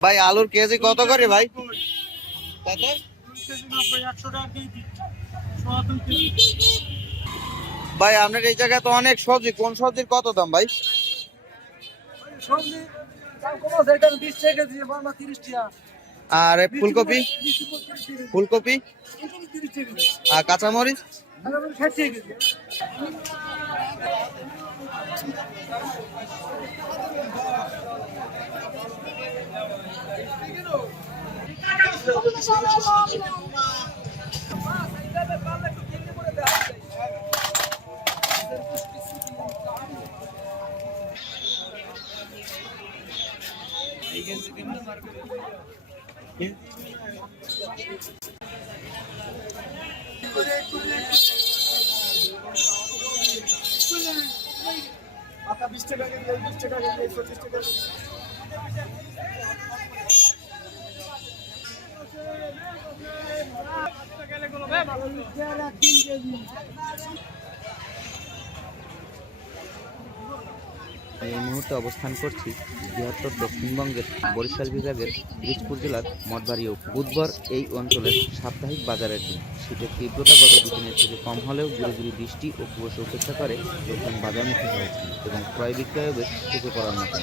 ভাই আলুর কেজি কত করে ভাই? কত? ভাই আপনার এই জায়গায় তো অনেক সবজি, কোন সবজির কত দাম ভাই? আর ফুলকপি, ফুলকপি আর কাঁচামরিচ? আটা 20 টাকা কেজি, 20 টাকা কেজি, 40 টাকা কেজি। আমি এই মুহূর্তে অবস্থান করছি বৃহত্তর দক্ষিণবঙ্গের বরিশাল বিভাগের পিরোজপুর জেলার মঠবাড়িয়া। বুধবার এই অঞ্চলের সাপ্তাহিক বাজারের দিন। শীতের তীব্রতা গত দুদিনের থেকে কম হলেও গুঁড়ি বৃষ্টি ও কুয়াশা উপেক্ষা করে লোকজন বাজারমুখী হয়েছে এবং ক্রয় বিক্রয়ও বেশ চোখে পড়ার মতো।